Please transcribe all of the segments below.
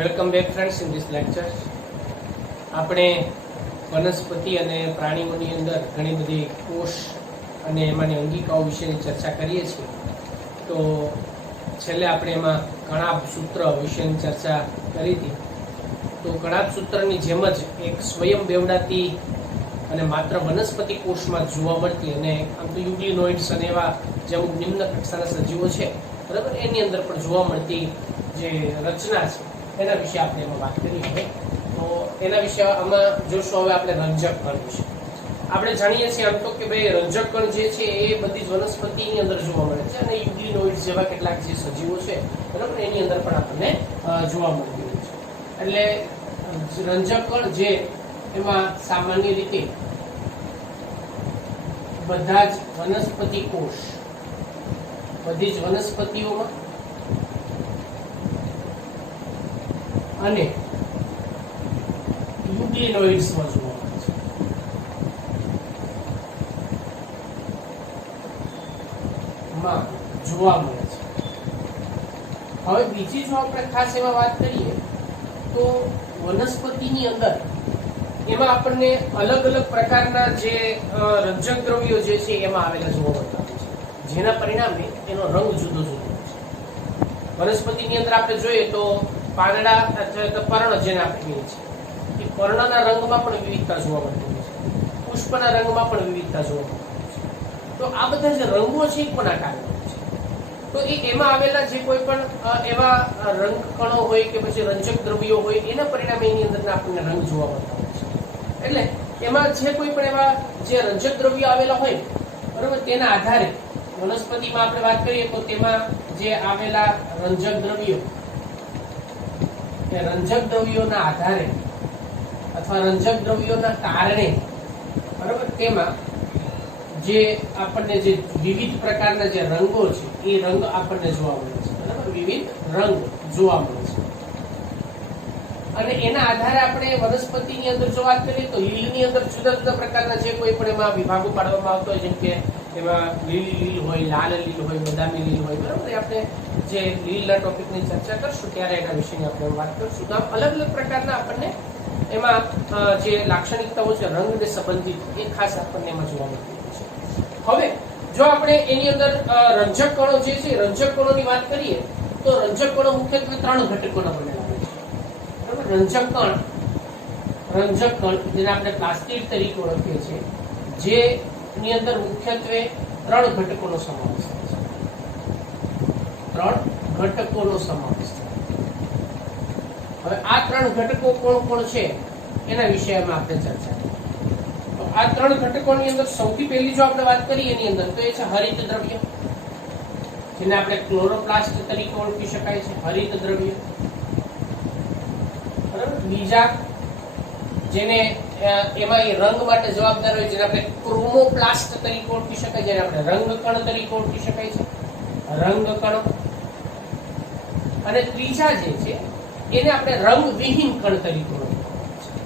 Welcome back friends in this lecture. આપણે વનસ્પતિ અને પ્રાણીઓની અંદર ઘણી બધી કોષ અને એમાંની અંગિકાઓ વિશેની ચર્ચા કરીએ છીએ. તો છેલ્લે આપણે એમાં કણાભ સૂત્ર વિશેની ચર્ચા કરી હતી. તો કણાભ સૂત્રની જેમ જ એક સ્વયં બેવડાતી અને માત્ર વનસ્પતિ કોષમાં જોવા મળતી અને આમ તો યુગ્લિનોઇડ્સ અને એવા જે અમુક નિમ્ન કક્ષાના સજીવો છે બરાબર, એની અંદર પણ જોવા મળતી જે રચના છે એના વિશે આપણે એમાં વાત કરી છે. તો એના વિશે આમાં જોશું હવે આપણે રંજક કણ વિશે. આપણે જાણીએ છીએ આમ તો કે ભાઈ રંજક કણ જે છે એ બધી જ વનસ્પતિની અંદર જોવા મળે છે અને યુગ્લિનોઇડ્સ જેવા કેટલાક જે સજીવો છે બરાબર એની અંદર પણ આપણને જોવા મળતી હોય છે. એટલે રંજક કણ જે એમાં સામાન્ય રીતે બધા જ વનસ્પતિ કોષ બધી જ વનસ્પતિઓમાં અને યુગ્લિનોઇડ્સમાં જોવા મળે છે. જોવા મળે છે. હવે બીજી જો આપણે ખાસ એમાં વાત કરીએ તો વનસ્પતિની અંદર એમાં આપણને અલગ અલગ પ્રકારના જે રંજક દ્રવ્યો જે છે એમાં આવેલા જોવા મળતા હોય છે, જેના પરિણામે એનો રંગ જુદો જુદો હોય છે. વનસ્પતિની અંદર આપણે જોઈએ તો પાંદડા અથવા તો પર્ણ જેને આપણે કહીએ છીએ, એ પર્ણના રંગમાં પણ વિવિધતા જોવા મળતી હોય છે, પુષ્પના રંગમાં પણ વિવિધતા જોવા મળતી હોય છે. તો આ બધા જે રંગો છે એ કોના કારણે હોય છે? તો એમાં આવેલા જે કોઈ પણ એવા રંગ કણો હોય કે પછી રંજક દ્રવ્યો હોય એના પરિણામે એની અંદરના આપણને રંગ જોવા મળતા હોય છે. એટલે એમાં જે કોઈ પણ એવા જે રંજક દ્રવ્યો આવેલા હોય બરાબર, તેના આધારે વનસ્પતિમાં આપણે વાત કરીએ તો તેમાં જે આવેલા રંજક દ્રવ્યો એ રંજક દ્રવ્યોના આધારે અથવા રંજક દ્રવ્યોના કારણે બરાબર તેમાં જે આપણને જે વિવિધ પ્રકારના જે રંગો છે એ રંગ આપણને જોવા મળે છે બરાબર, વિવિધ રંગ જોવા મળે છે. અને એના આધારે આપણે વનસ્પતિની અંદર જો વાત કરીએ તો લીલની અંદર જુદા જુદા પ્રકારના જે કોઈ પણ એમાં વિભાગો પાડવામાં આવતો હોય, જેમ કે એમાં લીલી લીલ હોય, લાલ લીલ હોય, બદામી લીલ હોય બરાબર. આપણે જે લીલના ટોપિકની ચર્ચા કરશું ત્યારે એના વિશેની આપણે વાત કરીશું. તો અલગ અલગ પ્રકારના આપણને એમાં જે લાક્ષણિકતાઓ છે રંગને સંબંધિત એ ખાસ આપણને એમાં જોવા મળતી હોય છે. હવે જો આપણે એની અંદર રંજક કણો જે છે રંજક કણોની વાત કરીએ તો રંજક કણો મુખ્યત્વે 3 ઘટકોના બનેલા હોય છે બરાબર. રંજક કણ જેને આપણે પ્લાસ્ટિડ તરીકે ઓળખીએ છીએ, જેની અંદર મુખ્યત્વે 3 ઘટકોનો સમાવેશ થાય છે. 3 ઘટકોનો સમાવેશ થાય. હવે આ 3 ઘટકો કોણ કોણ છે એના વિષયમાં આપણે ચર્ચા કરીએ. તો આ 3 ઘટકોની અંદર સૌથી પહેલી જો આપણે વાત કરીએ એની અંદર તો એ છે હરિત દ્રવ્ય, જેને આપણે ક્લોરોપ્લાસ્ટ તરીકે ઓળખી શકાય છે. હરિત દ્રવ્ય બરાબર. બીજા જેને એમાં એ રંગ માટે જવાબદાર હોય જેને આપણે ક્રોમોપ્લાસ્ટ તરીકે ઓળખી શકાય, જેને આપણે રંગકણ તરીકે ઓળખી શકાય છે, રંગકણો. અને ત્રીજા જે છે એને આપણે રંગવિહીન કણ તરીકે ઓળખીએ છીએ,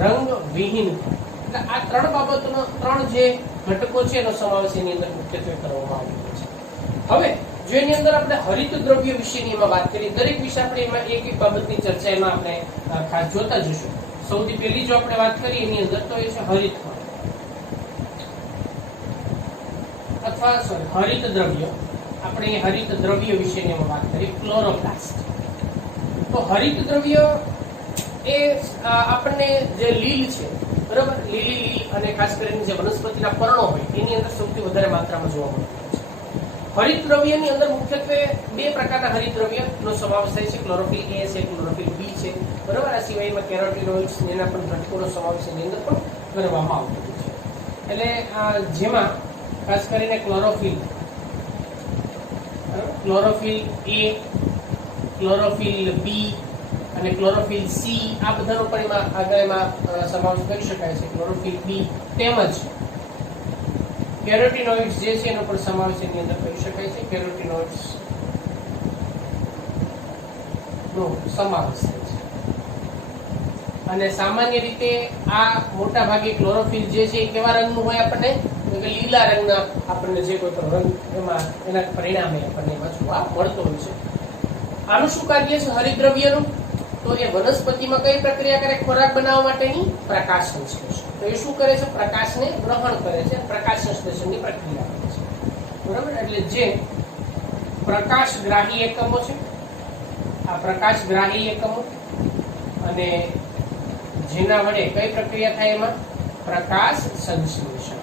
રંગવિહીન કણ. એટલે આ 3 બાબતોનો 3 જે ઘટકો છે એનો સમાવેશ એની અંદર મુખ્યત્વે કરવામાં આવ્યો છે. હવે જો એની અંદર આપણે હરિત દ્રવ્ય વિશેની એમાં વાત કરીએ, દરેક વિશે આપણે એમાં એક એક બાબતની ચર્ચા એમાં આપણે ખાસ જોતા જઈશું. સૌથી પહેલી જો આપણે વાત કરીએ એની અંદર તો એ છે હરિત કણ અથવા હરિત દ્રવ્ય. આપણે હરિત દ્રવ્ય વિશેની એમાં વાત કરીએ, ક્લોરોપ્લાસ્ટ. તો હરિત દ્રવ્ય એ આપણને જે લીલ છે બરાબર, લીલી લીલ અને ખાસ કરીને જે વનસ્પતિના પર્ણો હોય એની અંદર સૌથી વધારે માત્રામાં જોવા મળતું હોય છે. હરિત દ્રવ્યની અંદર મુખ્યત્વે 2 પ્રકારના હરિત દ્રવ્યનો સમાવેશ થાય છે, ક્લોરોફિલ A છે, ક્લોરોફિલ B છે બરાબર. આ સિવાયમાં કેરોટીનોઇડ્સ એના પણ ઘટકોનો સમાવેશ એની અંદર પણ કરવામાં આવતો હોય છે. એટલે જેમાં ખાસ કરીને ક્લોરોફિલ A, ક્લોરોફિલ B અને ક્લોરોફિલ C આ બધાનો પણ એમાં સમાવેશ કરી શકાય છે. ક્લોરોફિલ B તેમજ કેરોટીનોઇડ્સ જે છે એનો પણ સમાવેશ એની અંદર કરી શકાય છે. કેરોટીનોઇડ્સ નો સમાવેશ થાય છે. અને સામાન્ય રીતે આ મોટા ભાગે ક્લોરોફિલ જે છે એ કેવા રંગનું હોય આપણને તો કે લીલા રંગના આપણને જે કોઈ પણ રંગ એમાં એના પરિણામે આપણને એમાં જોવા મળતો હોય છે. આનું શું કાર્ય છે હરિતદ્રવ્યનું? તો એ વનસ્પતિમાં કઈ પ્રક્રિયા કરે? ખોરાક બનાવવા માટેની પ્રકાશ સંશ્લેષણ. તો એ શું કરે છે? પ્રકાશને ગ્રહણ કરે છે, પ્રકાશ સંશ્લેષણની પ્રક્રિયા કરે છે. બરાબર? એટલે જે પ્રકાશગ્રાહી એકમો છે, આ પ્રકાશગ્રાહી એકમો, અને જેના વડે કઈ પ્રક્રિયા થાય? એમાં પ્રકાશ સંશ્લેષણ.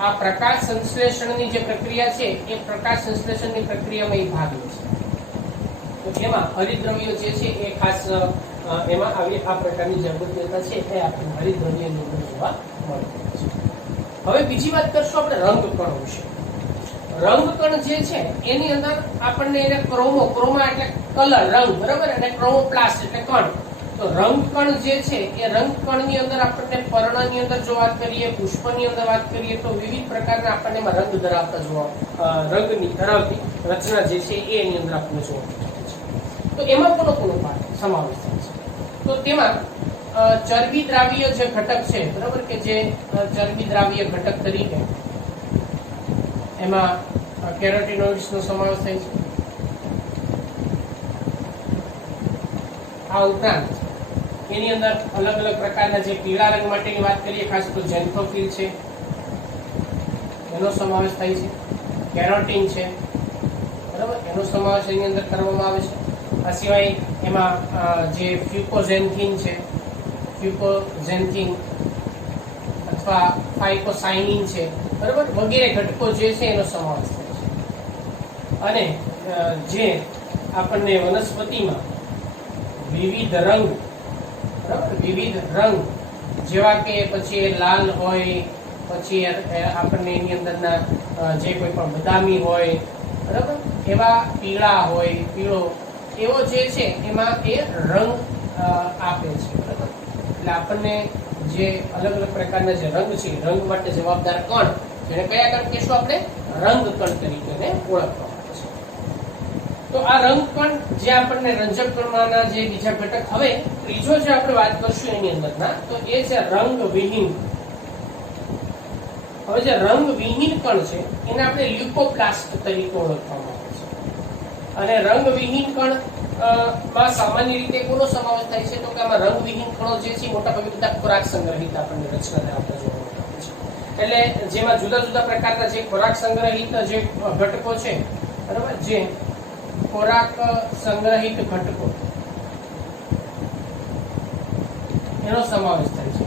આ પ્રકાશ સંશ્લેષણની જે પ્રક્રિયા છે એ પ્રકાશ સંશ્લેષણની પ્રક્રિયામાં એ ભાગ લે છે. તો એમાં હરિતદ્રવ્યો જે છે એ ખાસ એમાં આવી આ પ્રકારની જગતિયતા છે એ આપણને હરિતદ્રવ્યની અંદર જોવા મળે છે. હવે બીજી વાત કરશું આપણે રંગકણ વિશે. રંગકણ જે છે એની અંદર આપણને એને ક્રોમા એટલે કલર, રંગ, બરાબર, અને ક્રોમોપ્લાસ્ટ એટલે કણ. તો રંગકણ જે છે એ રંગકણની અંદર આપણને પર્ણની અંદર જો વાત કરીએ, પુષ્પની અંદર વાત કરીએ, તો વિવિધ પ્રકારના આપણને એમાં રંગ ધરાવતા રંગની ધરાવતી રચના જે છે એની અંદર આપણને જોવા મળે છે. તો એમાં કોનો પાઠ સમાવેશ થાય છે? તો તેમાં ચરબી દ્રાવ્ય જે ઘટક છે, બરાબર, કે જે ચરબી દ્રાવ્ય ઘટક તરીકે એમાં કેરોટીનોઇડ્સ નો સમાવેશ થાય છે. આ ઉપરાંત એની અંદર અલગ અલગ પ્રકારના જે પીળા રંગ માટેની વાત કરીએ, ખાસ તો ઝેન્થોફિલ છે, એનો સમાવેશ થાય છે. કેરોટીન છે, બરાબર, એનો સમાવેશ એની અંદર કરવામાં આવે છે. આ સિવાય એમાં જે ફ્યુકોઝેન્થિન છે, અથવા ફાઇકોસાઇનિન છે, બરાબર, વગેરે ઘટકો જે છે એનો સમાવેશ થાય છે. અને જે આપણને વનસ્પતિમાં વિવિધ રંગ, બરાબર, વિવિધ રંગ જેવા કે પછી લાલ હોય, પછી આપણને એની અંદરના જે કોઈ પણ બદામી હોય, બરાબર, એવા પીળા હોય, પીળો એવો જે છે એમાં એ રંગ આપે છે, બરાબર. એટલે આપણને જે અલગ અલગ પ્રકારના જે રંગ છે, રંગ માટે જવાબદાર કણ, જેને કયા કણ કહીશું? આપણે રંગકણ તરીકે ઓળખવામાં આવે છે. તો આ રંગકણ જે આપણને રંજક કણમાંના જે બીજા ઘટક. હવે ત્રીજો જે આપણે વાત કરશું એની અંદરના, તો એ છે રંગવિહીન. હવે જે રંગવિહીન કણ છે એને આપણે લ્યુકોપ્લાસ્ટ તરીકે ઓળખવામાં આવે છે. અને રંગવિહીન કણ માં સામાન્ય રીતે કોનો સમાવેશ થાય છે? તો કે આમાં રંગવિહીન કણો જે છે મોટાભાગે બધા ખોરાક સંગ્રહિત આપણને રચના ધરાવતા જોવા મળતા હોય છે. એટલે જેમાં જુદા જુદા પ્રકારના જે ખોરાક સંગ્રહિત જે ઘટકો છે, બરાબર, જે ખોરાક સંગ્રહિત ઘટકો એનો સમાવેશ થાય છે,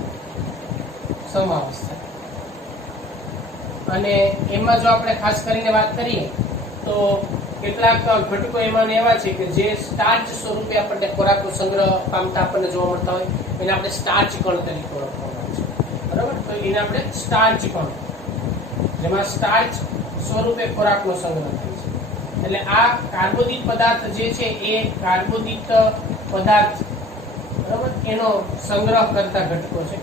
અને એમાં જો આપણે ખાસ કરીને વાત કરીએ તો કેટલાક ઘટકો એમાં એવા છે કે જે સ્ટાર્ચ સ્વરૂપે આપણને ખોરાકનો સંગ્રહ પામતા આપણને જોવા મળતા હોય, એને આપણે સ્ટાર્ચ કણ તરીકે ઓળખવામાં આવે છે, બરાબર. તો એને આપણે સ્ટાર્ચ કણ, જેમાં સ્ટાર્ચ સ્વરૂપે ખોરાકનો સંગ્રહ થાય છે. એટલે આ કાર્બોદિત પદાર્થ જે છે એ કાર્બોદિત પદાર્થ, બરાબર, એનો સંગ્રહ કરતા ઘટકો છે,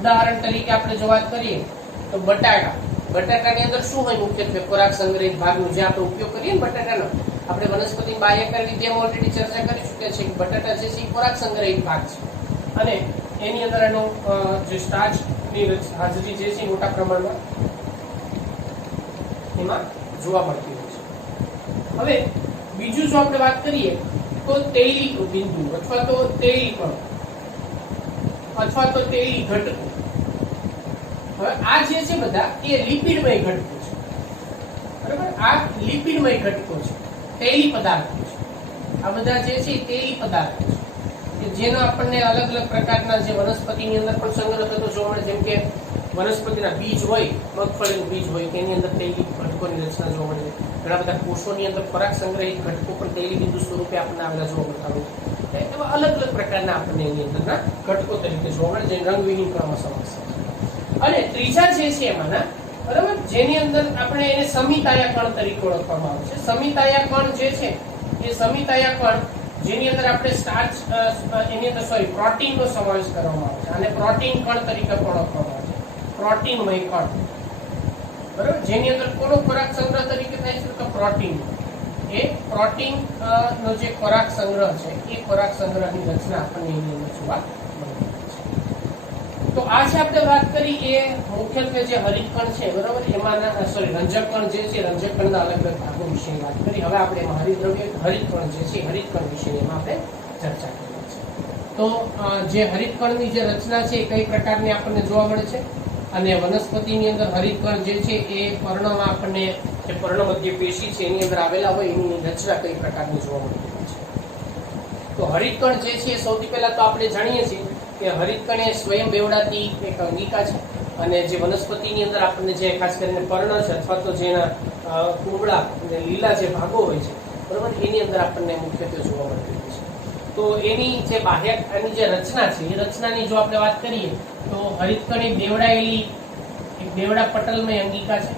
ઉદાહરણ તરીકે આપણે જો વાત કરીએ તો બટાકાની અંદર શું હોય? મુખ્યત્વે ખોરાક સંગ્રહિત ભાગનું જે આપણે ઉપયોગ કરીએ ને બટાટાનો, આપણે વનસ્પતિ બાહ્યકર વિદ્યામાં ઓલરેડી ચર્ચા કરી ચૂક્યા છે કે બટાટા જે છે એ ખોરાક સંગ્રહિત ભાગ છે, અને એની અંદર એનો જે સ્ટાર્ચની હાજરી જે છે મોટા પ્રમાણમાં એમાં જોવા મળતી હોય છે. હવે બીજું જો આપણે વાત કરીએ તો તૈલી બિંદુ અથવા તો તૈલી કણ અથવા તો તૈલી ઘટકો. હવે આ જે છે બધા એ લિપિડમય ઘટકો છે, બરાબર. આ લિપિડમય ઘટકો છે, તૈલી પદાર્થો છે. આ બધા જે છે તૈલી પદાર્થો છે કે જેનો આપણને અલગ અલગ પ્રકારના જે વનસ્પતિની અંદર પણ સંગ્રહ થતો જોવા મળે. જેમ કે વનસ્પતિના બીજ હોય, મગફળીનું બીજ હોય, તેની અંદર તૈલી ઘટકોની રચના જોવા મળે. ઘણા બધા કોષોની અંદર ખોરાક સંગ્રહિત ઘટકો પણ તૈલી બિંદુ સ્વરૂપે આપણને આવેલા જોવા મળતા હોય છે. એવા અલગ અલગ પ્રકારના આપણને એની અંદરના ઘટકો તરીકે જોવા મળે, જે રંગવિહીન કણમાં સમાવેશ થાય છે. અને ત્રીજા જે છે એમાંના, બરાબર, જેની અંદર આપણે એને સમિતાયા કણ તરીકે ઓળખવામાં આવે છે. સમિતાયા કણ જે છે એ સમિતાયા કણ જેની અંદર આપણે સ્ટાર્ચ એની અંદર પ્રોટીનનો સમાવેશ કરવામાં આવે છે, અને પ્રોટીન કણ તરીકે ઓળખવામાં આવે છે. પ્રોટીનમય કણ, બરાબર, જેની અંદર કોનો ખોરાક સંગ્રહ તરીકે થાય છે? તો પ્રોટીન. એ પ્રોટીન નો જે ખોરાક સંગ્રહ છે એ ખોરાક સંગ્રહની રચના આપણને એની અંદર જોવા મળે છે. તો તો આ જે આપણે વાત કરી એ મુખ્યત્વે જે હરિતકણ છે બરાબર, એમાંના રંજકકણ જે છે રંજકકણના અલગ અલગ ભાગો વિશેની વાત કરી. હવે આપણે એમાં હરિતદ્રવ્ય હરિતકણ જે છે હરિતકણ વિશેની એમાં આપણે ચર્ચા કરી છે. તો જે હરિતકણની જે રચના છે એ કઈ પ્રકારની આપણને જોવા મળે છે, અને વનસ્પતિની અંદર હરિતકણ જે છે એ પર્ણમાં આપણને જે પર્ણમધ્ય પેશી છે એની અંદર આવેલા હોય એની રચના કઈ પ્રકારની જોવા મળતી હોય છે. તો હરિતકણ જે છે સૌથી પહેલા તો આપણે જાણીએ છીએ કે હરિતકણ એ સ્વયં બેવડાતી એક અંગિકા છે, અને જે વનસ્પતિની અંદર આપણને જે ખાસ કરીને પર્ણ છે અથવા તો જેના કુંબળા અને લીલા જે ભાગો હોય છે બરાબર, એની અંદર આપણને મુખ્યત્વે જોવા મળતી હોય છે. તો એની જે બાહ્ય એની જે રચના છે એ રચનાની જો આપણે વાત કરીએ તો હરિતકણ એ બેવડાયેલી એક બેવડા પટલમય અંગિકા છે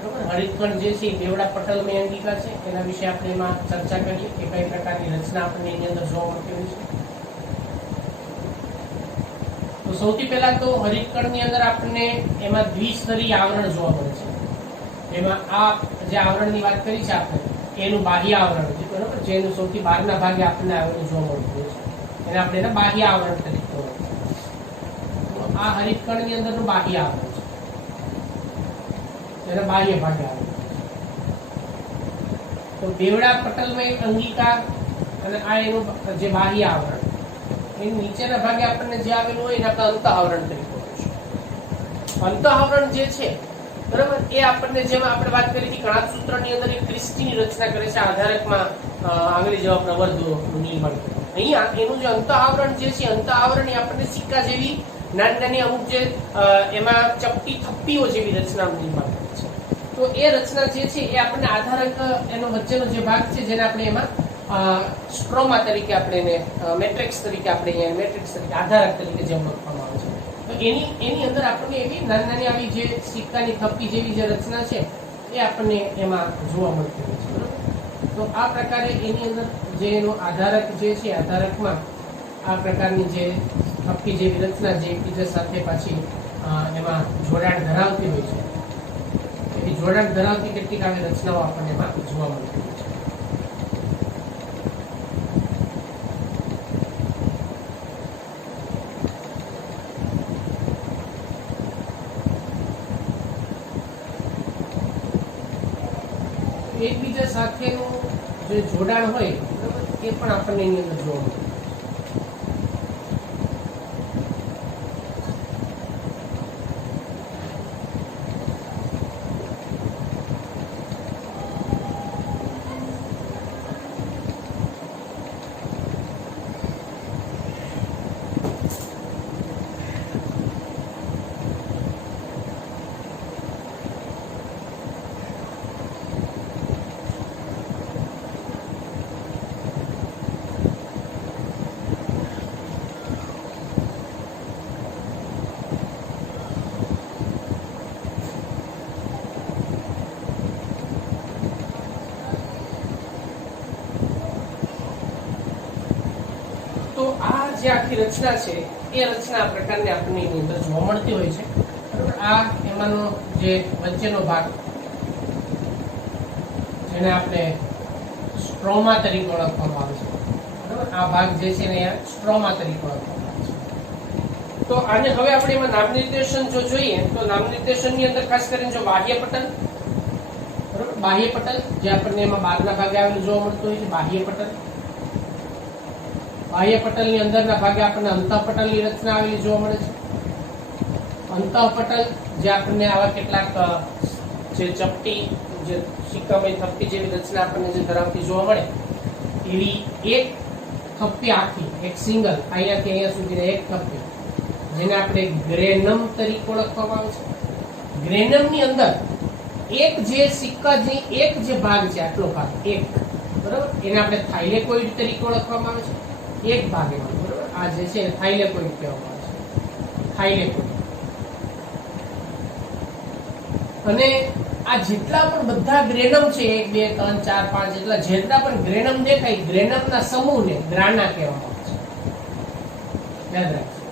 બરાબર. હરિતકણ જે છે એ બેવડા પટલમય અંગિકા છે, એના વિશે આપણે એમાં ચર્ચા કરીએ કે કઈ પ્રકારની રચના આપણને એની અંદર જોવા મળતી હોય છે. તો સૌથી પહેલા તો હરિતકણની અંદર આપણને એમાં દ્વિસ્તરીય આવરણ જોવા મળે છે. એમાં આ જે આવરણની વાત કરી છે આપણે એનું બાહ્ય આવરણ છે બરાબર, જેનું સૌથી બહારના ભાગે આપણને આવરણ જોવા મળતું હોય છે એને આપણે એના બાહ્ય આવરણ તરીકે ઓળખીએ. તો આ હરિતકણની અંદરનું બાહ્ય આવરણ છે, એના બાહ્ય ભાગે આવરણ. તો બેવડા પટલમય અંગિકા અને આ એનું જે બાહ્ય આવરણ, એની નીચેના ભાગે આપણને જે આવેલું હોય એને આપણે અંત આવરણ તરીકે ઓળખીશું. અંત આવરણ જે છે બરાબર, એ આપણને જેમાં આપણે વાત કરી હતી કણાસૂત્રની અંદર એક ક્રિસ્ટીની રચના કરે છે આધારકમાં આંગળી જેવા પ્રવર્ધોનું નિર્માણ કરે. અહીંયા એનું જે અંત આવરણ જે છે અંત આવરણ એ આપણને સિક્કા જેવી નાની નાની અમુક જે એમાં ચપટી થપ્પીઓ જેવી રચનાનું નિર્માણ કરે છે. તો એ રચના જે છે એ આપણને આધારક એનો વચ્ચેનો જે ભાગ છે જેને આપણે એમાં સ્ટ્રોમા તરીકે આપણે એને મેટ્રિક્સ તરીકે આપણે અહીંયા મેટ્રિક્સ તરીકે આધારક તરીકે જેમ લખવામાં આવે છે. તો એની અંદર આપણને એવી નાની નાની આવી જે સિક્કાની થપ્પી જેવી જે રચના છે એ આપણને એમાં જોવા મળતી હોય છે બરાબર. તો આ પ્રકારે એની અંદર જે એનો આધારક જે છે આધારકમાં આ પ્રકારની જે થપ્પી જેવી રચના જે એકબીજા સાથે પાછી એમાં જોડાણ ધરાવતી હોય છે, એવી જોડાણ ધરાવતી કેટલીક આવી રચનાઓ આપણને એમાં જોવા મળતી હોય છે. એકબીજા સાથેનું જે જોડાણ હોય બરાબર, એ પણ આપણને એની અંદર જોવા મળે. જે આખી રચના છે એ રચના આ પ્રકારની આપણને એની અંદર જોવા મળતી હોય છે બરાબર. આ એમાંનો જે વચ્ચેનો ભાગ જેને આપણે સ્ટ્રોમા તરીકે ઓળખવામાં આવે છે બરાબર, આ ભાગ જે છે ને સ્ટ્રોમા તરીકે ઓળખવામાં આવે છે. તો આને હવે આપણે એમાં નામ નિર્દેશન જો જોઈએ તો નામ નિર્દેશનની અંદર ખાસ કરીને જો બાહ્ય પટલ બરાબર, બાહ્ય પટલ જે આપણને એમાં બહારના ભાગે આવેલું જોવા મળતું હોય છે બાહ્ય પટલ. બાહ્ય પટલની અંદરના ભાગે આપણને અંતઃપટલની રચના આવેલી જોવા મળે છે. અંતઃપટલ જે આપણને આવા કેટલાક જે ચપટી જે સિક્કામય થપ્પી જેવી રચના આપણને જે ધરાવતી જોવા મળે એવી એક થપ્પી આખી એક સિંગલ અહીંયાથી અહીંયા સુધી એક થપ્પી જેને આપણે ગ્રેનમ તરીકે ઓળખવામાં આવે છે. ગ્રેનમની અંદર એક જે સિક્કા જે એક જે ભાગ છે આટલો ભાગ એક બરાબર, એને આપણે થાઇલેકોઇડ તરીકે ઓળખવામાં આવે છે. એક ભાગ એમાં બરાબર, આ જે છે થાઇલેકોઇડ કહેવામાં આવે છે, થાઇલેકોઇડ. અને આ જેટલા પણ બધા ગ્રેનમ છે 1 2 3 4 5 જેટલા જેટલા પણ ગ્રેનમ દેખાય ગ્રેનમના સમૂહને ગ્રાના કહેવામાં આવે છે. યાદ રાખજો.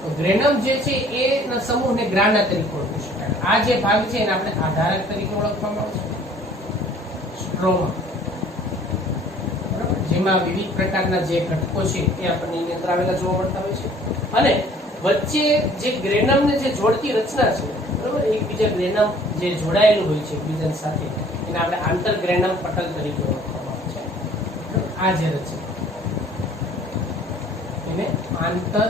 તો ગ્રેનમ જે છે એના સમૂહને ગ્રાના તરીકે ઓળખી શકાય. આ જે ભાગ છે એને આપણે આધારક તરીકે ઓળખવામાં આવે છે, સ્ટ્રોમા. જેમાં વિવિધ પ્રકારના જે ઘટકો છે એ આપણને એની અંદર આવેલા જોવા મળતા હોય છે. અને વચ્ચે જે ગ્રેનમ ને જે જોડતી રચના છે, બરાબર, એકબીજા ગ્રેનમ જે જોડાયેલું હોય છે એકબીજા સાથે, એને આપણે આંતરગ્રેનમ પટલ તરીકે ઓળખવામાં આવે છે. આ જે રચના એને આંતરગ્રેનમ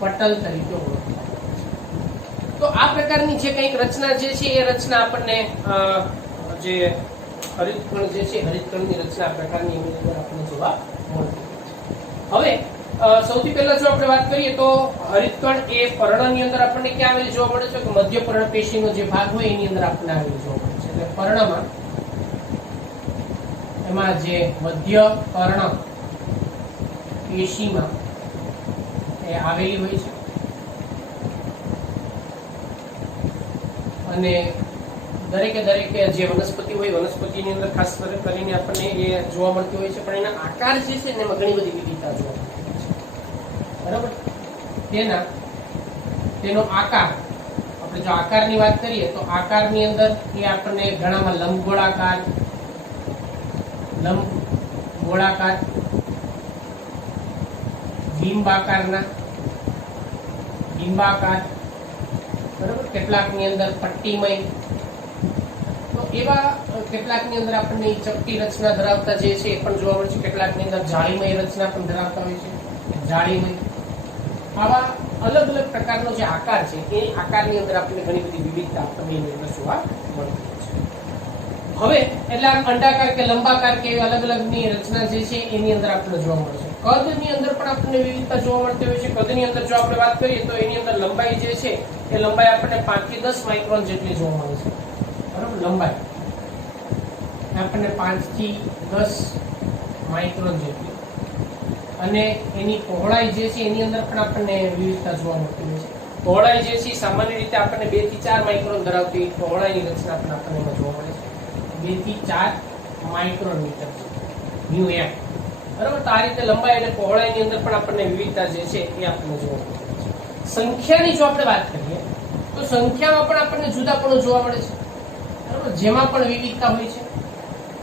પટલ તરીકે ઓળખવામાં આવે છે. તો આ પ્રકારની જે કંઈક રચના જે છે એ રચના આપણને જે હરિતકણ જે છે, હરિતકણની રચના પ્રકારની એની અંદર આપણને જોવા મળતી હોય છે. હવે સૌથી પહેલા જો આપણે વાત કરીએ તો હરિતકણ એ પર્ણની અંદર આપણને ક્યાં આવેલી જોવા મળે છે? કે મધ્ય પર્ણ પેશીનો જે ભાગ હોય એની અંદર આપણને આવેલી જોવા મળે છે. એટલે પર્ણમાં એમાં જે મધ્ય પર્ણ પેશીમાં એ આવેલી હોય છે અને દરેકે જે વનસ્પતિ હોય વનસ્પતિની અંદર ખાસ કરીને આપણને એ જોવા મળતી હોય છે, પણ એના આકાર જે છે ને એમાં ઘણી બધી વિવિધતા જોવા મળતી હોય છે, બરાબર. તેનો આકાર, આપણે જો આકારની વાત કરીએ તો આકારની અંદર એ આપણને ઘણામાં લંબગોળાકાર, બિંબાકાર, બરાબર, કેટલાકની અંદર પટ્ટીમય, તો એવા કેટલાકની અંદર આપણને ચપટી રચના ધરાવતા જે છે એ પણ જોવા મળે છે. કેટલાકની અંદર જાળીમય રચના પણ ધરાવતા હોય છે, જાળીમય. આવા અલગ અલગ પ્રકારનો જે આકાર છે એ આકારની અંદર આપણને ઘણી બધી વિવિધતા આપણને એની અંદર જોવા મળતી હોય છે. હવે એટલે આમ અંડાકાર કે લંબાકાર કે અલગ અલગની રચના જે છે એની અંદર આપણને જોવા મળે છે. કદની અંદર પણ આપણને વિવિધતા જોવા મળતી હોય છે. કદની અંદર જો આપણે વાત કરીએ તો એની અંદર લંબાઈ જે છે એ લંબાઈ આપણને 5 થી 10 માઇક્રોન જેટલી જોવા મળે છે, બરાબર. લંબાઈ આપણને 5 થી 10 માઇક્રોન જેટલી, અને એની પહોળાઈ જે છે એની અંદર પણ આપણને વિવિધતા જોવા મળતી હોય છે. પહોળાઈ જે છે સામાન્ય રીતે આપણને 2 થી 4 માઇક્રોન ધરાવતી પહોળાઈની રચના પણ આપણને એમાં જોવા મળે છે. 2 થી 4 માઇક્રોન મીટર μm, બરાબર. તો આ રીતે લંબાઈ અને પહોળાઈની અંદર પણ આપણને વિવિધતા જે છે એ આપણને જોવા મળે છે. સંખ્યાની જો આપણે વાત કરીએ તો સંખ્યામાં પણ આપણને જુદાપણું જોવા મળે છે, બરાબર. જેમાં પણ વિવિધતા હોય છે,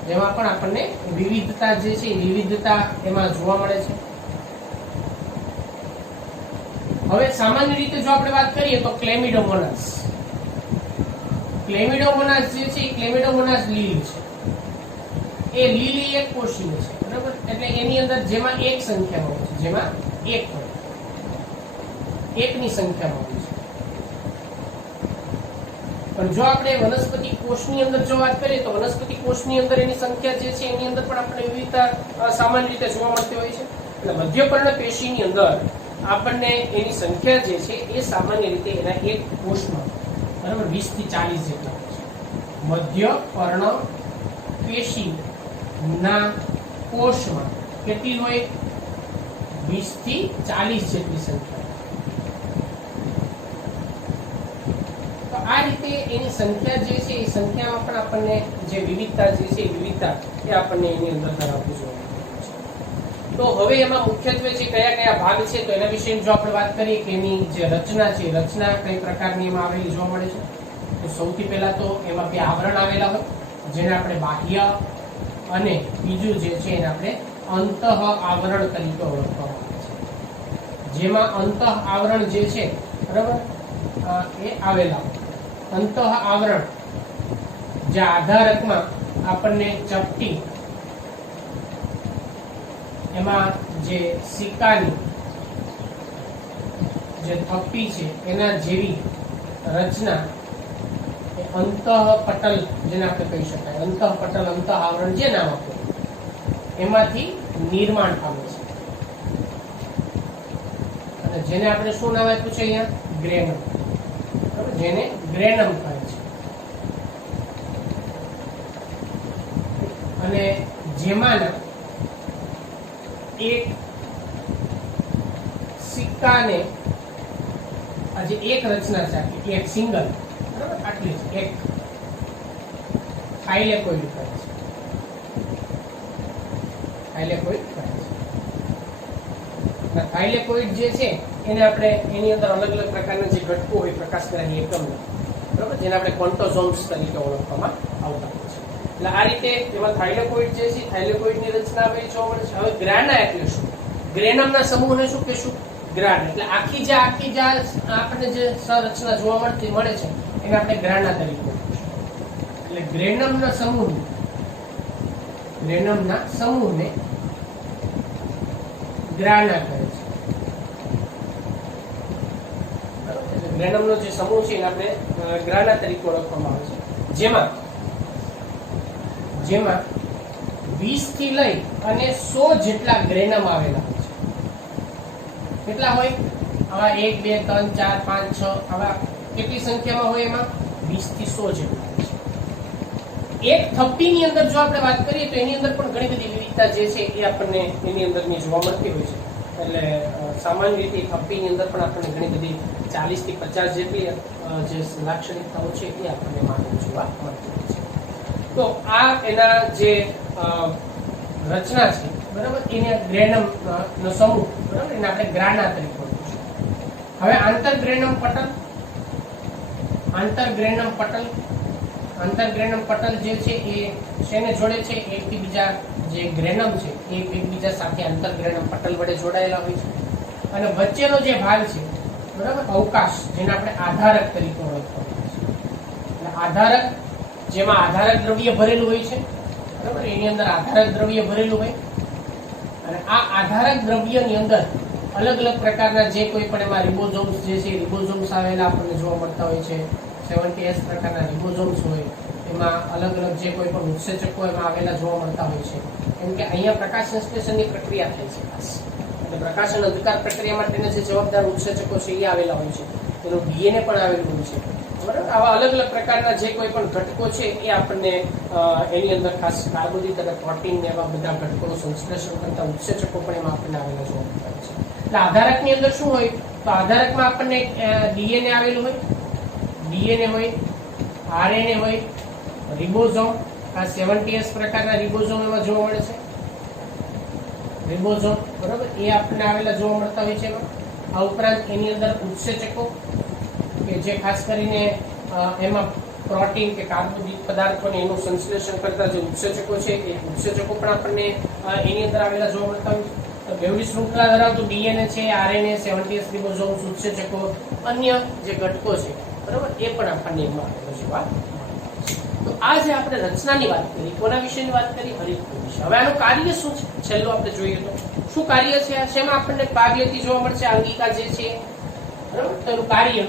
જેમાં પણ આપણને વિવિધતા જે છે વિવિધતા એમાં જોવા મળે છે. હવે સામાન્ય રીતે જો આપણે વાત કરીએ તો ક્લેમિડોમોનાસ જે છે એ ક્લેમિડોમોનાસ લીલી છે. એ લીલી એક કોષીય છે, બરાબર. એટલે એની અંદર જેમાં એક સંખ્યામાં હોય છે, જેમાં એકની સંખ્યામાં હોય છે. પણ જો આપણે વનસ્પતિ કોષની અંદર જો વાત કરીએ તો વનસ્પતિ કોષની અંદર એની સંખ્યા જે છે એની અંદર પણ આપણને વિવિધતા સામાન્ય રીતે જોવા મળતી હોય છે. એટલે મધ્યપર્ણ પેશીની અંદર આપણને એની સંખ્યા જે છે એ સામાન્ય રીતે એના એક કોષમાં, બરાબર, 20 થી 40 જેટલા હોય છે. મધ્યપર્ણ પેશીના કોષમાં કેટલી હોય? 20 થી 40 જેટલી સંખ્યા. આ રીતે એની સંખ્યા જે છે એ સંખ્યામાં પણ આપણને જે વિવિધતા જે છે વિવિધતા એ આપણને એની અંદર ધરાવતી જોવા મળે છે. તો હવે એમાં મુખ્યત્વે જે કયા ભાગ છે તો એના વિશે જો આપણે વાત કરીએ કે એની જે રચના છે, રચના કઈ પ્રકારની એમાં આવેલી જોવા મળે છે. તો સૌથી પહેલા તો એમાં 2 આવરણ આવેલા હોય, જેને આપણે બાહ્ય અને બીજું જે છે એને આપણે અંતઃ આવરણ તરીકે ઓળખવામાં આવે છે. જેમાં અંતઃ આવરણ જે છે, બરાબર, એ આવેલા અંતઃ આવરણ જે આધારકમાં આપણને ચપટી, એમાં જે સિક્કાની જે થપ્પી છે એના જેવી રચના અંતઃપટલ જેને આપણે કહી શકાય, અંતઃપટલ, અંતઃ આવરણ જે નામ આપે એમાંથી નિર્માણ પામે છે. અને જેને આપણે શું નામ આપ્યું છે અહીંયા? ગ્રેનમ, જેને ગ્રેનમ કહે છે. અને જેમાંના એક સિક્કાને આજે એક રચના છે, એક સિંગલ, બરાબર, આટલી જ એક થાઇલેકોઇડ કહે છે. થાઇલેકોઇડ કહે છે. થાઇલેકોઇડ જે છે એને આપણે એની અંદર અલગ અલગ પ્રકારના જે ઘટકો હોય પ્રકાશ કરવાની એકમ, બરાબર, જેને આપણે ક્વોન્ટોઝોમ્સ તરીકે ઓળખવામાં આવતા હોય છે. એટલે આ રીતે એમાં થાઇલેકોઇડ જે છે થાઇલેકોઇડની રચના આવેલી જોવા મળે છે. હવે ગ્રાના એટલે શું? ગ્રેનમના સમૂહને શું કહેશું? ગ્રાન. એટલે આખી જે આપણને જે સંરચના જોવા મળે છે એને આપણે ગ્રાના તરીકે ઓળખીશું. એટલે ગ્રેનમના સમૂહને ગ્રાના કહે છે. ગ્રેનમનો જે સમૂહ છે એને આપણે ગ્રાના તરીકે ઓળખવામાં આવે છે, જેમાં 20 થી લઈ અને 100 જેટલા ગ્રેનમ આવેલા હોય છે. કેટલા હોય? આવા 1 2 3 4 5 6 આવા કેટલી સંખ્યામાં હોય? એમાં 20 થી 100 જેટલા હોય છે. એક થપ્પીની અંદર જો આપણે વાત કરીએ તો એની અંદર પણ ઘણી બધી વિવિધતા જે છે એ આપણને એની અંદરની જોવા મળતી હોય છે. એટલે સામાન્ય રીતે થપ્પીની અંદર પણ આપણને ઘણી બધી 40 થી 50 જેટલી જે લાક્ષણિકતાઓ છે એ આપણને માનવ જોવા મળતી હોય છે. તો આ એના જે રચના છે, બરાબર, એને ગ્રેનમ નો સમૂહ, બરાબર, એને આપણે ગ્રાના તરીકે ઓળખીશું. હવે આંતરગ્રેનમ પટલ જે છે એ શેને જોડે છે? એકબીજા જે ગ્રેનમ છે એ એકબીજા સાથે આંતરગ્રેનમ પટલ વડે જોડાયેલા હોય છે. અને વચ્ચેનો જે ભાગ છે, બરાબર, અવકાશ, જેને આપણે આધારક તરીકે ઓળખવામાં આવે છે. એટલે આધારક, જેમાં આધારક દ્રવ્ય ભરેલું હોય છે, બરાબર, એની અંદર આધારક દ્રવ્ય ભરેલું હોય. અને આ આધારક દ્રવ્યની અંદર અલગ અલગ પ્રકારના જે કોઈ પણ એમાં રિબોઝોમ્સ જે છે, રિબોઝોમ્સ આવેલા આપણને જોવા મળતા હોય છે. 70S પ્રકારના રિબોઝોમ્સ હોય, એમાં અલગ અલગ જે કોઈ પણ ઉત્સેચકો એમાં આવેલા જોવા મળતા હોય છે. કેમ કે અહીંયા પ્રકાશ સંશ્લેષણની પ્રક્રિયા થાય છે ખાસ. એટલે પ્રકાશન અંધકાર પ્રક્રિયા માટેના જે જવાબદાર ઉત્સેચકો છે એ આવેલા હોય છે. એનું DNA પણ આવેલું હોય છે. બરાબર, આવા અલગ અલગ પ્રકારના જે કોઈ પણ ઘટકો છે એ આપણને એની અંદર ખાસ કાર્બોદિત અને પ્રોટીન ને એવા બધા ઘટકોનું સંશ્લેષણ કરતા ઉત્સેચકો પણ એમાં આપણને આવેલા જોવા મળતા હોય છે. એટલે આધારકની અંદર શું હોય? તો આધારકમાં આપણને DNA આવેલું હોય, DNA હોય, RNA હોય, રિબોઝોમ, આ 70S પ્રકારના રિબોઝોમ એમાં જોવા મળે છે. રિબોઝોમ, બરાબર, એ આપણને આવેલા જોવા મળતા હોય છે એમાં. આ ઉપરાંત એની અંદર ઉત્સેચકો કે જે ખાસ કરીને એમાં પ્રોટીન કે કાર્બોદિત પદાર્થોને એનું સંશ્લેષણ કરતા જે ઉત્સેચકો છે એ ઉત્સેચકો પણ આપણને એની અંદર આવેલા જોવા મળતા હોય છે. તો બેવડી શૃંખલા ધરાવતું DNA છે, RNA, 70S રિબોઝોમ્સ, ઉત્સેચકો, અન્ય જે ઘટકો છે, બરાબર, એ પણ આપણને એમાં આવેલા જોવા મળે છે. તો આ જે આપણે રચનાની વાત કરી, કોના વિશેની વાત કરી? હરિતકુળ વિશે. હવે આનું કાર્ય શું છે છેલ્લું આપણે જોઈએ તો શું કાર્ય છે? શેમાં આપણને ભાગ લેતી જોવા મળશે અંગિકા જે છે, બરાબર? તો એનું કાર્ય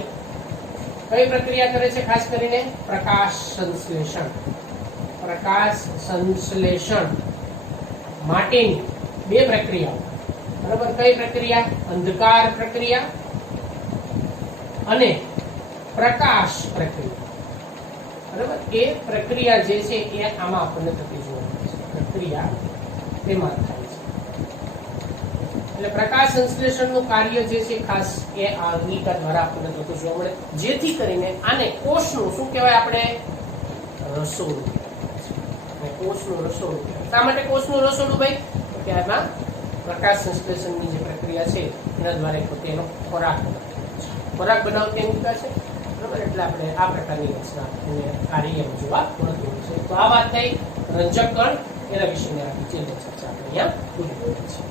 કઈ પ્રક્રિયા કરે છે? ખાસ કરીને પ્રકાશ સંશ્લેષણ માટેની બે પ્રક્રિયાઓ, બરાબર. કઈ પ્રક્રિયા? અંધકાર પ્રક્રિયા અને પ્રકાશ પ્રક્રિયા, બરાબર. એ પ્રક્રિયા જે છે એ આમાં આપણને થતી જોવા મળે છે. પ્રક્રિયા તેમાં થાય છે. એટલે પ્રકાશ સંશ્લેષણનું કાર્ય જે છે ખાસ એ આ અંગિકા દ્વારા આપણને થતું જોવા મળે, જેથી કરીને આને કોષનું શું કહેવાય? આપણે રસોડું. કોષનું રસોડું. શા માટે કોષનું રસોડું ભાઈ? કે આમાં પ્રકાશ સંશ્લેષણની જે પ્રક્રિયા છે એના દ્વારા પોતે એનો ખોરાક બનાવતી અંગિકા છે, બરાબર. એટલે આપણે આ પ્રકારની રચના અને કાર્ય જોવા મળતું હોય છે. તો આ વાત થઈ રંજક કણ, એના વિશેની આપણી ચર્ચા આપણે અહીંયા પૂરી કરીએ છીએ.